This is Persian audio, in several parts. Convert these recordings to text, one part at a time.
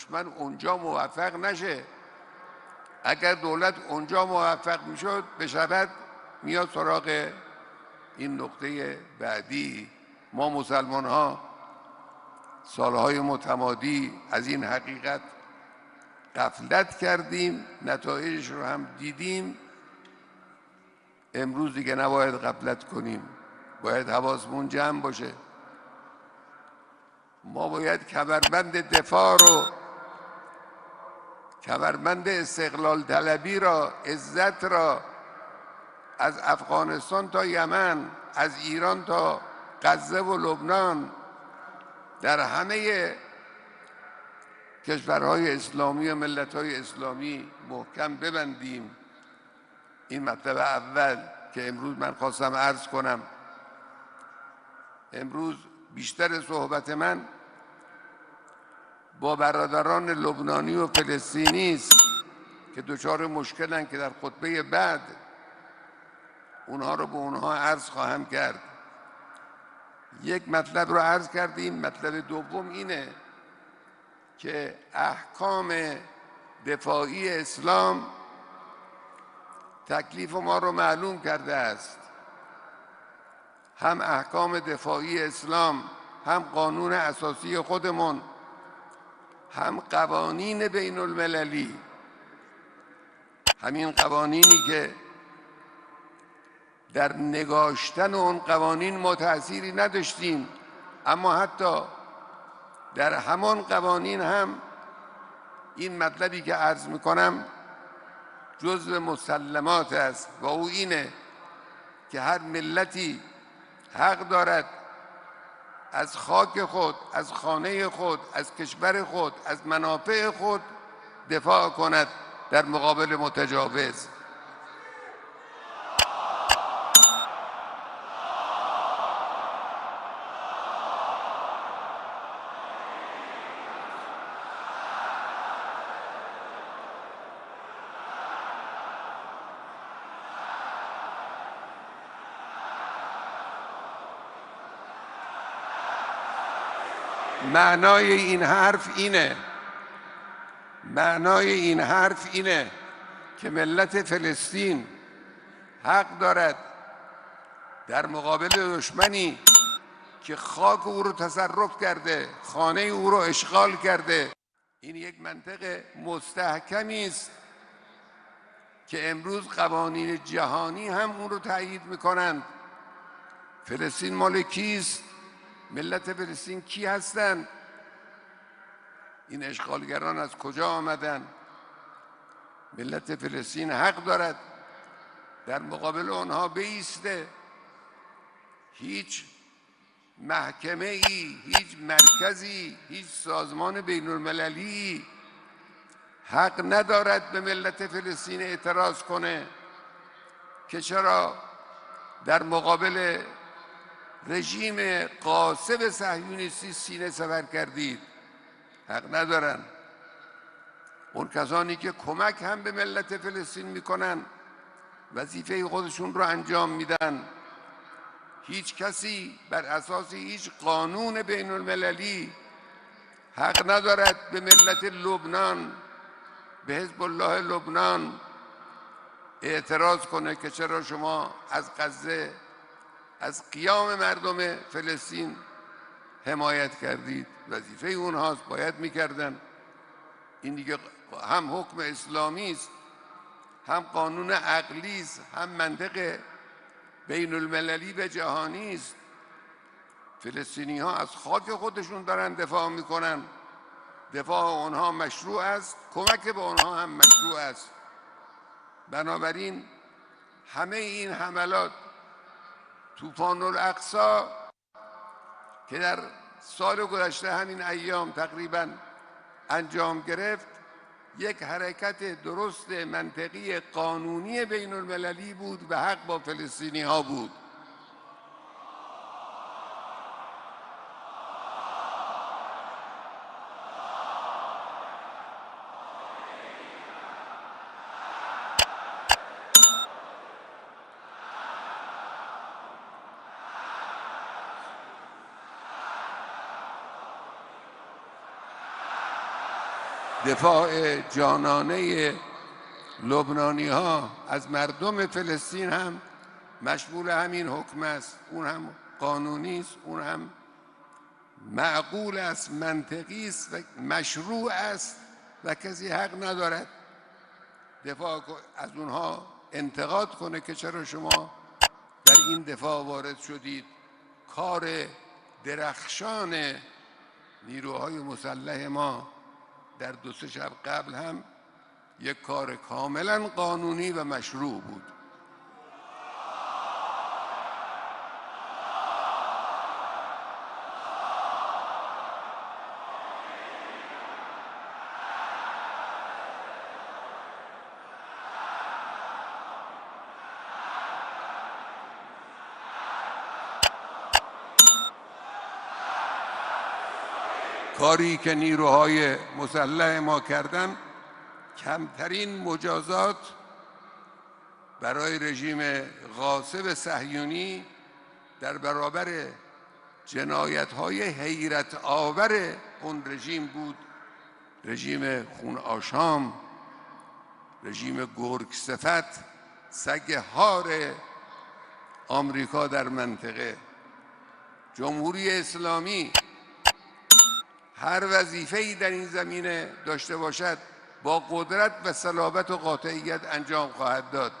دشمن اونجا موفق نشه. اگر دولت اونجا موفق میشد بشود میاد سراغ این نقطه بعدی. ما مسلمان ها سالهای متمادی از این حقیقت غفلت کردیم، نتایجش رو هم دیدیم. امروز دیگه نباید غفلت کنیم، باید حواسمون جمع باشه. ما باید کمربند دفاع رو، کمربند استقلال طلبی را، عزت را از افغانستان تا یمن، از ایران تا غزه و لبنان، در همه کشورهای اسلامی و ملت‌های اسلامی محکم ببندیم. این مطلب اول که امروز من خواستم عرض کنم. امروز بیشتر صحبت من با برادران لبنانی و فلسطینی است که دچار مشکلن که در خطبه بعد اونها رو به اونها عرض خواهم کرد. یک مطلب رو عرض کردیم. مطلب دوم اینه که احکام دفاعی اسلام تکلیف ما رو معلوم کرده است. هم احکام دفاعی اسلام، هم قانون اساسی خودمون، هم قوانین بین المللی. همین قوانینی که در نگاشتن اون قوانین ما تأثیری نداشتیم، اما حتی در همان قوانین هم این مطلبی که عرض میکنم جزو مسلمات است و او اینه که هر ملتی حق دارد از خاک خود، از خانه خود، از کشور خود، از منافع خود دفاع کند در مقابل متجاوز. معنای این حرف اینه که ملت فلسطین حق دارد در مقابل دشمنی که خاک او رو تصرف کرده، خانه او رو اشغال کرده. این یک منطق مستحکمی است که امروز قوانین جهانی هم اون رو تأیید میکنند. فلسطین مال کیست؟ ملت فلسطین کی هستند؟ این اشغالگران از کجا آمدن؟ ملت فلسطین حق دارد در مقابل آنها بایسته. هیچ محکمه ای، هیچ مرکزی، هیچ سازمان بین المللی حق ندارد به ملت فلسطین اعتراض کنه که چرا در مقابل رژیم غاصب صهیونیستی سینه سپر کردید. حق ندارن. اون کسانی که کمک هم به ملت فلسطین میکنن وظیفه خودشون رو انجام میدن. هیچ کسی بر اساس هیچ قانون بین المللی حق ندارد به ملت لبنان، به حزب الله لبنان اعتراض کنه که چرا شما از غزه، از قیام مردم فلسطین حمایت کردید. وظیفه اونهاست، باید میکردن. این دیگه هم حکم اسلامی است، هم قانون عقلی است، هم منطق بین المللی و جهانی است. فلسطینی ها از خاک خودشون دارن دفاع میکنن. دفاع اونها مشروع است، کمک به اونها هم مشروع است. بنابراین همه این حملات، طوفان الاقصی که در سال گذشته همین ایام تقریبا انجام گرفت، یک حرکت درست منطقی قانونی بین المللی بود و حق با فلسطینی ها بود. دفاع جانانه لبنانی ها از مردم فلسطین هم مشمول همین حکم است. اون هم قانونی است، اون هم معقول است، منطقی است و مشروع است و کسی حق ندارد دفاع از اونها انتقاد کنه که چرا شما در این دفاع وارد شدید. کار درخشان نیروهای مسلح ما در 2-3 شب قبل هم یک کار کاملا قانونی و مشروع بود. کاری که نیروهای مسلح ما کردن کمترین مجازات برای رژیم غاصب صهیونی در برابر جنایت‌های حیرت آور اون رژیم بود. رژیم خون آشام، رژیم گرگ صفت، سگ هار آمریکا در منطقه. جمهوری اسلامی هر وظیفه‌ای در این زمینه داشته باشد با قدرت و صلابت و قاطعیت انجام خواهد داد.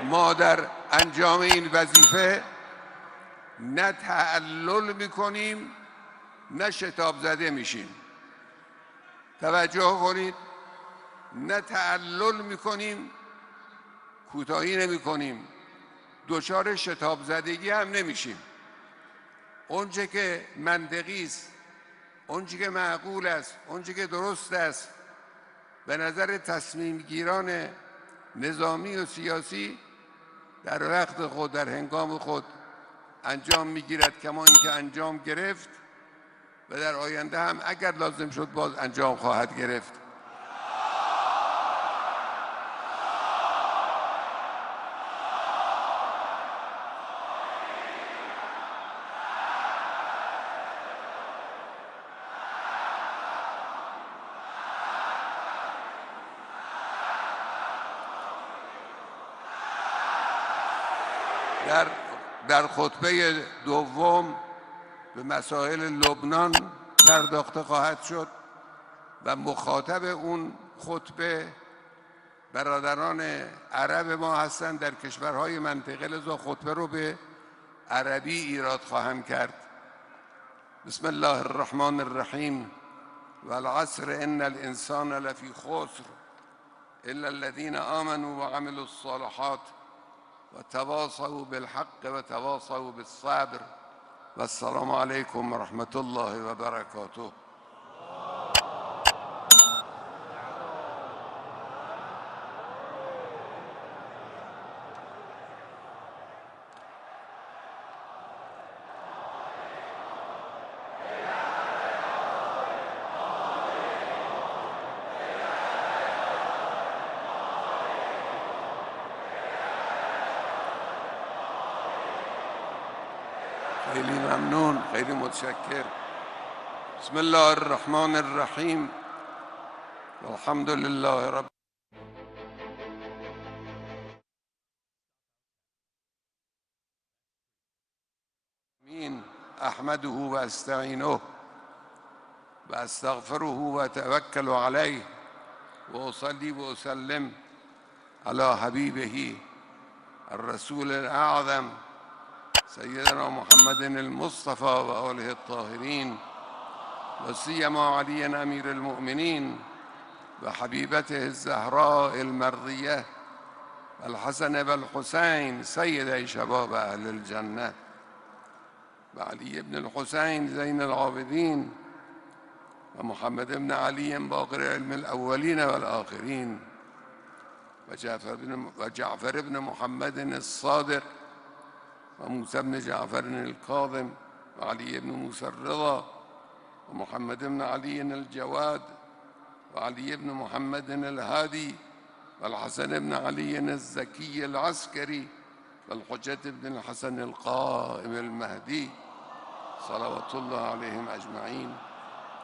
ما در انجام این وظیفه نه تعلل میکنیم نه شتاب زده میشیم. توجه کنید، نه تعلل میکنیم، کوتاهی نمیکنیم، دچار شتاب زدگی هم نمیشیم. اونچه که منطقی است، اونچه که معقول است، اونچه که درست است به نظر تصمیم گیران نظامی و سیاسی در وقت خود، در هنگام خود انجام میگیرد، کما اینکه انجام گرفت و در آینده هم اگر لازم شد باز انجام خواهد گرفت. در خطبه دوم به مسائل لبنان پرداخته خواهد شد و مخاطب اون خطبه برادران عرب ما هستند در کشورهای منطقه، لذا خطبه رو به عربی ایراد خواهم کرد. بسم الله الرحمن الرحیم والعصر ان الانسان لفی خسر الا الذين آمنوا وعملوا الصالحات وتواصوا بالحق وتواصوا بالصبر والسلام عليكم ورحمة الله وبركاته. خیلی ممنون، خیلی متشکر. بسم الله الرحمن الرحیم والحمد لله رب العالمین. احمده و استعینه و استغفره و اتوکل علیه و اصلی و اسلم علی حبیبه الرسول الاعظم سيدنا محمد المصطفى وآله الطاهرين وسيما علي أمير المؤمنين وحبيبته الزهراء المرضية الحسن والحسين سيدي شباب أهل الجنة وعلي بن الحسين زين العابدين ومحمد بن علي باقر علم الأولين والآخرين وجعفر بن محمد الصادق وموسى بن جعفر الكاظم وعلي بن موسى الرضا ومحمد بن علي الجواد وعلي بن محمد الهادي والحسن بن علي الزكي العسكري والحجة بن الحسن القائم المهدي صلوات الله عليهم أجمعين.